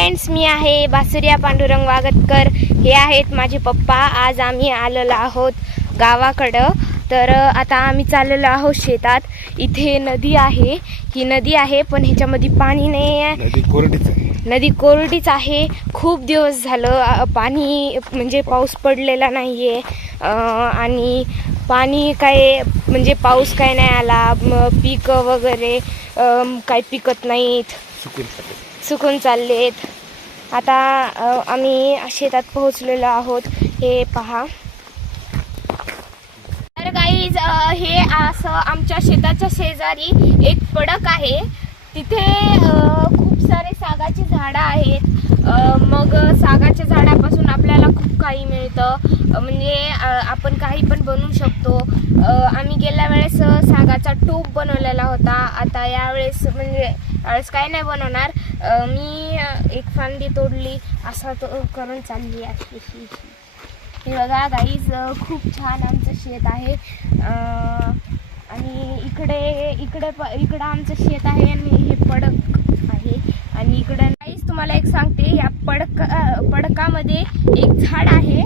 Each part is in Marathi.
फ्रेंड्स, मी आहे बासुरिया पांडुरंग वागतकर. हे आहेत माझे पप्पा. आज आम्ही आलेलो आहोत गावाकडं. तर आता आम्ही चाललेलो आहोत शेतात. इथे नदी आहे, ही नदी आहे पण ह्याच्यामध्ये पाणी नाही आहे. नदी कोरडीच आहे. खूप दिवस झालं पाणी म्हणजे पाऊस पडलेला नाही आहे. आणि पाणी काय म्हणजे पाऊस काय नाही आला. पिकं वगैरे काही पिकत नाहीत, सुकून चाललेत. आता आम्ही शेतात पोहोचलेलो आहोत. हे पहा. तर गाईज, हे असं आमच्या शेताच्या शेजारी एक पडक आहे. तिथे खूप सारे सागाची झाडं आहेत. मग सागाच्या झाडापासून आपल्याला खूप काही मिळतं. म्हणजे आपण काही पण बनवू शकतो. आम्ही गेल्या वेळेस सागाचा टोप बनवलेला होता. आता यावेळेस म्हणजे यावेळेस काय नाही बनवणार. मी एक फांदी तोडली असा करून चालली आहे. हे बघा गाईज, खूप छान आमचं शेत आहे. आणि इकडं आमचं शेत आहे आणि हे पडक आहे. आणि इकडं गाईज तुम्हाला एक सांगते, या पडकामध्ये एक झाड आहे.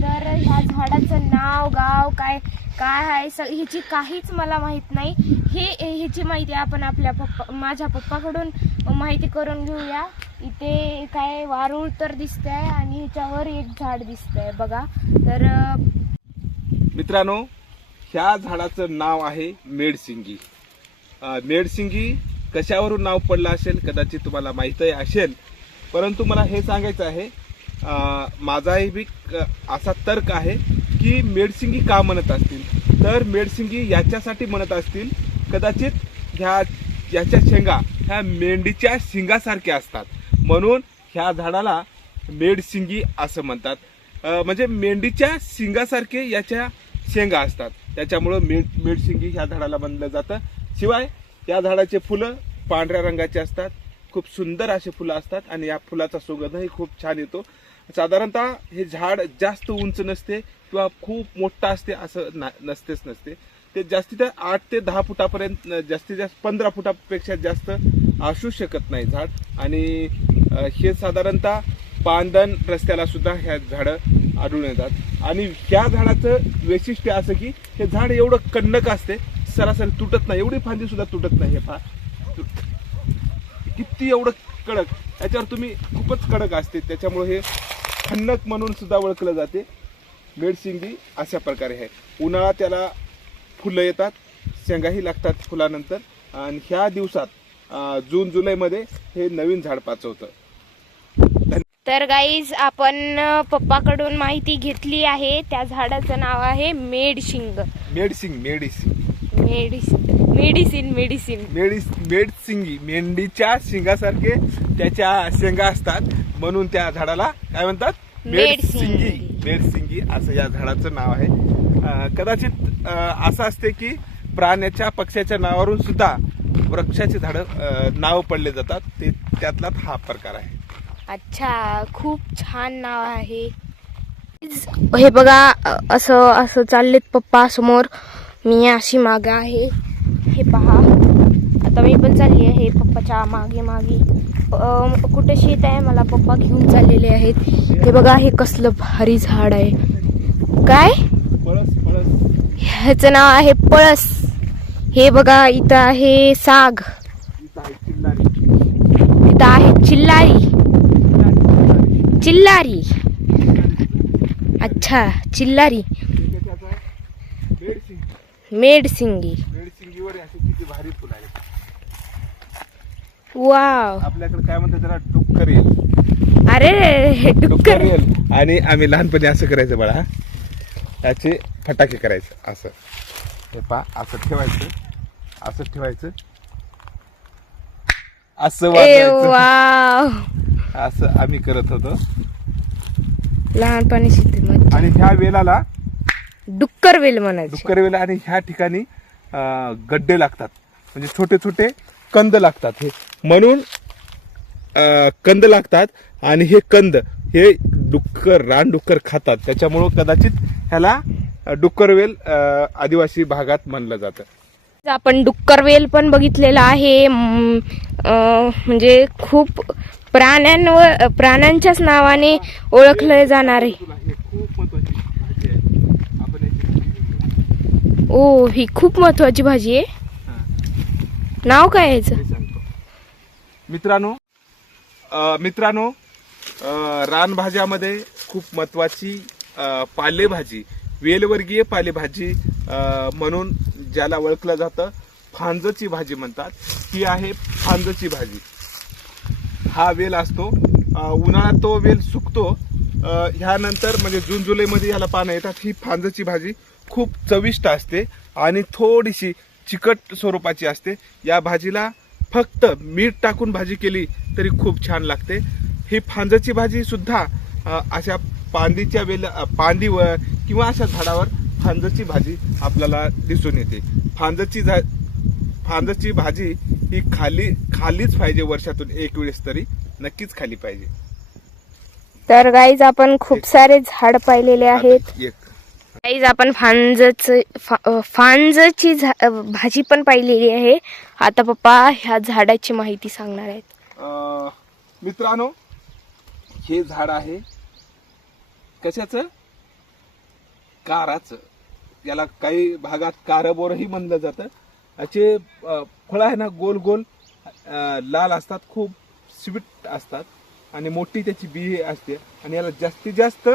तर ह्या झाडाचं नाव गाव काय आहे ह्याची काहीच मला माहीत नाही. ह्याची माहिती आपण आपल्या माझ्या पप्पाकडून माहिती करून घेऊया. इथे काय वारुळ तर दिसतंय आणि ह्याच्यावर एक झाड दिसतंय बघा. तर मित्रांनो, ह्या झाडाचं नाव आहे मेडसिंगी. मेडसिंगी कशावरून नाव पडलं असेल कदाचित तुम्हाला माहीतही असेल, परंतु मला हे सांगायचं आहे, माझाही बी असा तर्क आहे की मेडसिंगी का म्हणत असतील. तर मेडसिंगी याच्यासाठी म्हणत असतील, कदाचित याच्या शेंगा ह्या मेंढीच्या शिंगासारख्या असतात म्हणून ह्या झाडाला मेडसिंगी असं म्हणतात. म्हणजे मेंढीच्या शिंगासारखे याच्या शेंगा असतात, त्याच्यामुळं मेडसिंगी ह्या झाडाला म्हणलं जातं. शिवाय या झाडाचे फुलं पांढऱ्या रंगाचे असतात. खूप सुंदर असे फुलं असतात आणि या फुलाचा सुगंधही खूप छान येतो. साधारणतः हे झाड जास्त उंच नसते किंवा खूप मोठं असते असं नसते. ते जास्तीत 8 ते 10 फुटापर्यंत, जास्तीत जास्त 15 फुटापेक्षा जास्त असू शकत नाही झाड. आणि हे साधारणतः पांदन रस्त्याला सुद्धा ह्या झाडं आढळून येतात. आणि ह्या झाडाचं वैशिष्ट्य असं की हे झाड एवढं कणक असते, सरासरी तुटत नाही. एवढी फांदी सुद्धा तुटत नाही. हे फार किती एवढं कडक, याच्यावर तुम्ही खूपच कडक असते, त्याच्यामुळे हे खन्नक म्हणून सुद्धा ओळखलं जाते. मेडसिंगी अशा प्रकारे आहे. उन्हाळा त्याला फुलं येतात, शेंगाही लागतात फुलानंतर. आणि ह्या दिवसात जून जुलैमध्ये हे नवीन झाड पाचवतं. तर गाईज, आपण पप्पाकडून माहिती घेतली आहे. त्या झाडाचं नाव आहे मेडसिंगी. मेंढीच्या शिंगासारखे त्याच्या शेंगा असतात म्हणून त्या झाडाला काय म्हणतात, मेडसिंगी असं या झाडाचं नाव आहे. कदाचित असं असते की प्राण्याच्या पक्ष्याच्या नावावरून सुद्धा वृक्षाची झाडं नाव पडले जातात. ते त्यातलाच हा प्रकार आहे. अच्छा, खूप छान नाव आहे. हे बघा, असं चाललेत पप्पा समोर. मी अशी मागे आहे. हे पहा, आता मी पण चालली आहे पप्पाच्या मागे. कुठे शेत आहे, मला पप्पा घेऊन चाललेले आहेत. हे बघा, हे कसलं भारी झाड आहे. काय ह्याचं नाव आहे पळस. हे बघा, इथं आहे साग, इथं आहे चिल्लारी. अच्छा, चिल्लारी. मेडसिंगी. किती भारी फुलं आहेत. वाव. आपल्याकडे काय म्हणतात त्याला, डुक्कर येल. अरे डुक्कर येल. आणि आम्ही लहानपणी असं करायचं बाळा, त्याचे फटाके करायचं असं. हे पा, असं ठेवायचं, असं वाजवायचं. असं आम्ही करत होतो लहानपणी शेतीमध्ये. आणि ह्या वेलाला डुक्कर वेल म्हणायचं. डुक्कर वेल. आणि ह्या ठिकाणी गड्डे लागतात, म्हणजे छोटे छोटे कंद लागतात. हे म्हणून कंद लागतात. आणि हे कंद हे रानडुक्कर खातात, त्याच्यामुळं कदाचित ह्याला डुक्करवेल आदिवासी भागात म्हणलं जातं. आपण डुक्करवेल पण बघितलेला आहे. म्हणजे खूप प्राण्यांच्याच नावाने ओळखलं जाणार आहे. तुला हे खूप महत्वाची भाजी आहे. आपण याची भाजी घेऊया. ओ, ही खूप महत्वाची भाजी आहे. हा, नाव काय आहे याचं? ते सांगतो. मित्रांनो रानभाज्यामध्ये खूप महत्वाची पालेभाजी, वेलवर्गीय पालेभाजी म्हणून ज्याला ओळखलं जातं, फांजची भाजी म्हणतात. ही आहे फांजची भाजी. हा वेल असतो, उन्हाळ्यात तो वेल सुकतो. ह्यानंतर म्हणजे जून जुलैमध्ये याला पानं येतात. ही फांजची भाजी खूप चविष्ट असते आणि थोडीशी चिकट स्वरूपाची असते. या भाजीला फक्त मीठ टाकून भाजी केली तरी खूप छान लागते. ही फांजची भाजी सुद्धा अशा पांदीवर किंवा अशा झाडावर फांजची भाजी आपल्याला दिसून येते. फांजची भाजी ही खालीच पाहिजे, वर्षातून एक वेळेस तरी नक्कीच खाली पाहिजे. तर गाईज आपण खूप सारे झाड पाहिलेले आहेत. गाईज आपण फांजची भाजी पण पाहिलेली आहे. आता पप्पा ह्या झाडाची माहिती सांगणार आहेत. मित्रांनो, हे झाड आहे कशाचं? काराचं. याला काही भागात कारबोरही म्हणलं जातं. याचे फळं आहे ना, गोल गोल लाल असतात, खूप स्वीट असतात आणि मोठी त्याची बी असते. आणि याला जास्तीत जास्त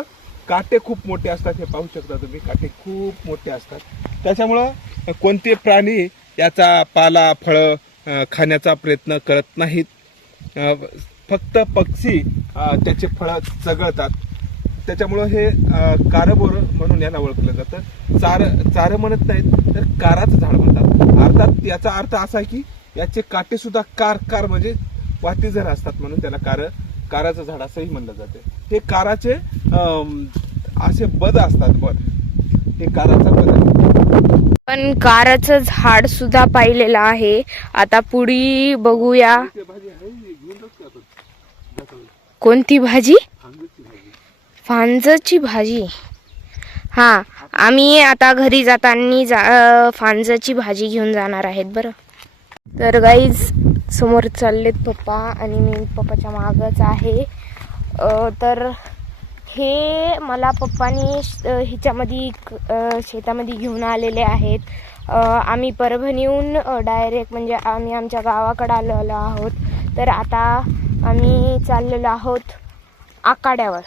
काटे खूप मोठे असतात. हे पाहू शकता तुम्ही, काटे खूप मोठे असतात. त्याच्यामुळं कोणते प्राणी याचा पाला फळं खाण्याचा प्रयत्न करत नाहीत. फक्त पक्षी त्याचे फळं चघळतात. त्याच्यामुळं हे कारबोर म्हणून याला ओळखलं जातं. चार म्हणत नाहीत तर काराचं झाड म्हणतात. अर्थात याचा अर्थ असा आहे की याचे काटे सुद्धा कार म्हणजे वाटीझर असतात, म्हणून त्याला काराचं झाड असंही म्हणलं जाते. हे काराचे असे बद असतात. हे काराचा बद आहे. पण काराचं झाड सुद्धा पाहिलेलं आहे. आता पुढी बघूया. कोणती भाजी? फांजची भाजी. हा, आम्ही आता घरी जाताना फांजची भाजी घेऊन जाणार आहेत बरं. तर गाईज समोर चाललेत पप्पा आणि मी पप्पाच्या मागच आहे. तर हे मला पप्पानी ह्याच्यामध्ये शेतामध्ये घेऊन आलेले आहेत. आम्ही परभणीहून डायरेक्ट म्हणजे आम्ही आमच्या गावाकडे आलेलो आहोत. तर आता आम्ही चाललेलो आहोत आकाड्यावर.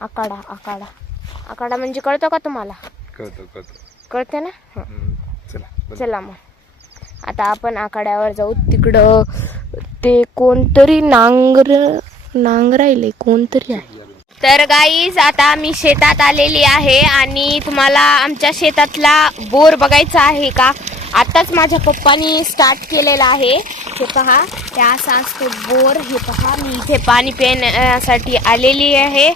आकाडा म्हणजे कळतो का तुम्हाला? कळते ना? चला मग आता आपण आकाड्यावर जाऊ. तिकडं ते कोणतरी नांगरायले कोणतरी आहे. तर गाईज आता आम्ही शेतात आलेली आहे आणि तुम्हाला आमच्या शेतातला बोर बघायचा आहे का? आताच माझ्या पप्पानी स्टार्ट केलेला आहे. हे पहा, हे असा असतो बोर. हे पहा, मी इथे पाणी पिण्यासाठी आलेली आहे.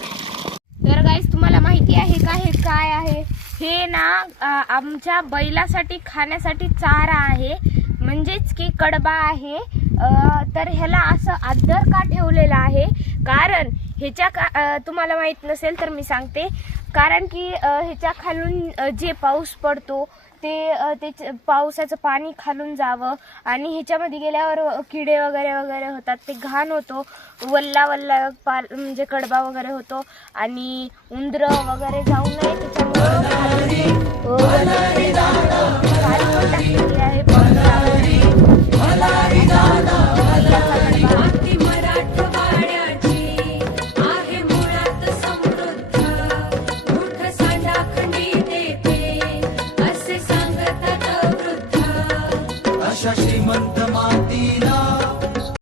तर गाईज तुम्हाला माहिती आहे का हे काय आहे? हे ना आमच्या बैलासाठी खाण्यासाठी चारा आहे, म्हणजेच की कडबा आहे. तर ह्याला असं अद्दर का ठेवलेलं आहे? कारण ह्याच्या तुम्हाला माहित नसेल तर मी सांगते. कारण की ह्याच्या खालून जे पाऊस पडतो ते पावसाचं पाणी खालून जावं आणि ह्याच्यामध्ये गेल्यावर किडे वगैरे होतात, ते घाण होतो, वल्ला म्हणजे कडबा वगैरे होतो आणि उंदरं वगैरे जाऊ नये श्रीमंत